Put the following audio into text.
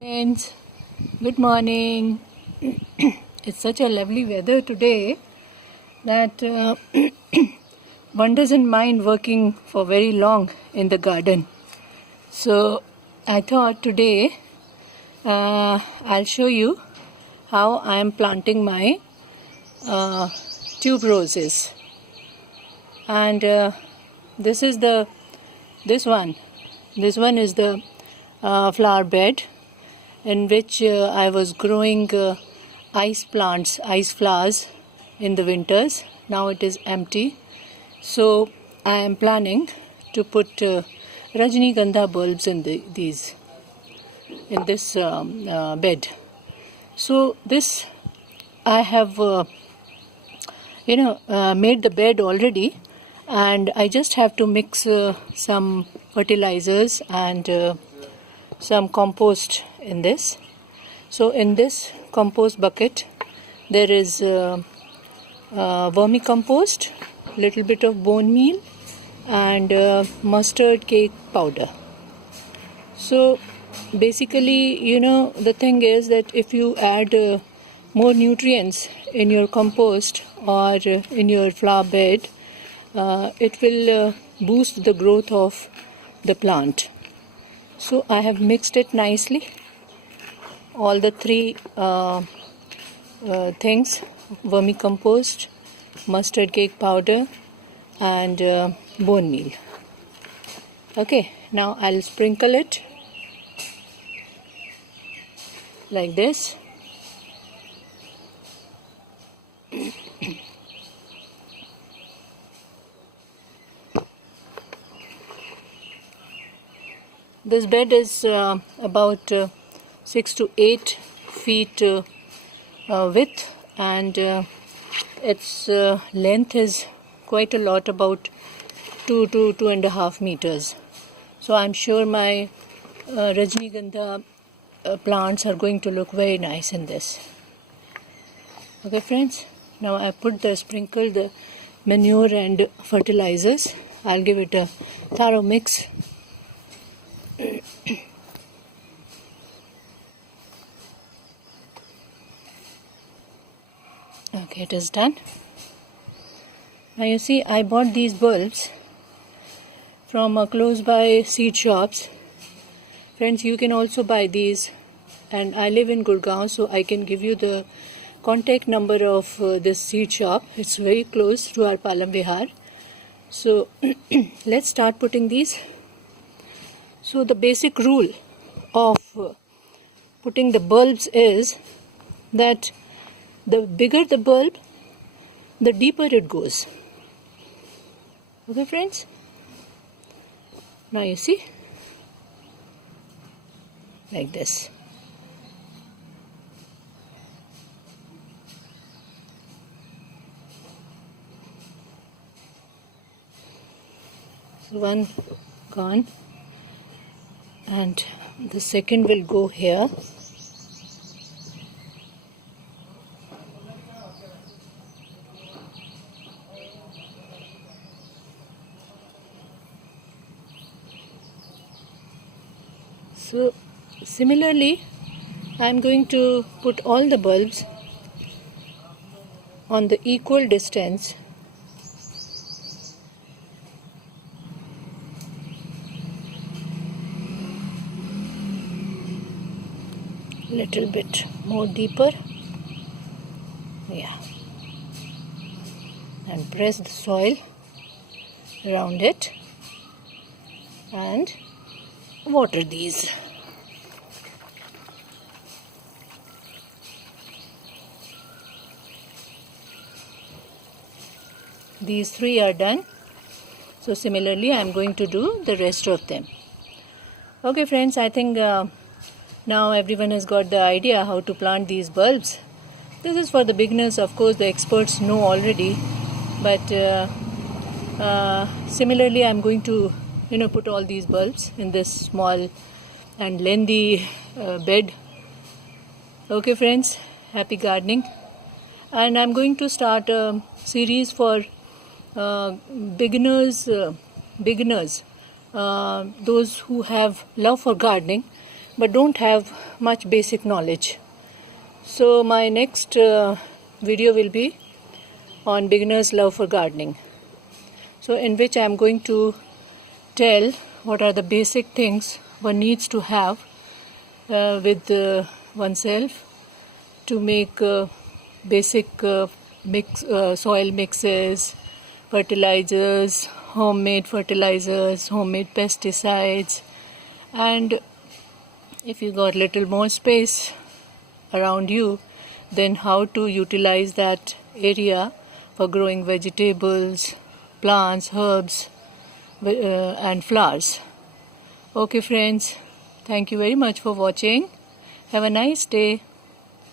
Friends, good morning. It's such a lovely weather today that one doesn't mind working for very long in the garden. So I thought today I'll show you how I am planting my tube roses. And this is this one. This one is the flower bed in which I was growing ice plants, ice flowers in the winters. Now it is empty. So I am planning to put Rajnigandha bulbs in this bed. So this I have made the bed already, and I just have to mix some fertilizers and some compost in this. So in this compost bucket there is vermicompost, little bit of bone meal and mustard cake powder. So basically, the thing is that if you add more nutrients in your compost or in your flower bed, it will boost the growth of the plant. So I have mixed it nicely, all the three things: vermicompost, mustard cake powder and bone meal. Okay, now I'll sprinkle it like this. This bed is about 6 to 8 feet width, and its length is quite a lot, about 2 to 2.5 meters. So I'm sure my Rajnigandha plants are going to look very nice in this. Okay friends, now I sprinkled the manure and fertilizers. I'll give it a thorough mix. Okay, it is done. Now you see, I bought these bulbs from close by seed shops. Friends, you can also buy these, and I live in Gurgaon, so I can give you the contact number of this seed shop. It's very close to our Palam Vihar. So let's start putting these. So the basic rule of putting the bulbs is that the bigger the bulb, the deeper it goes. Okay friends? Now you see, like this. So one gone, and the second will go here. So similarly, I am going to put all the bulbs on the equal distance. Little bit more deeper, yeah, and press the soil around it and water these. These three are done. So similarly I am going to do the rest of them. Okay friends, I think now everyone has got the idea how to plant these bulbs. This is for the beginners, of course. The experts know already, but similarly I'm going to put all these bulbs in this small and lengthy bed. Okay friends, happy gardening. And I'm going to start a series for beginners, those who have love for gardening but don't have much basic knowledge. So my next video will be on beginner's love for gardening. So in which I am going to tell what are the basic things one needs to have with oneself to make basic soil mixes, fertilizers, homemade pesticides, and if you got little more space around you, then how to utilize that area for growing vegetables, plants, herbs, and flowers. Okay friends, thank you very much for watching. Have a nice day.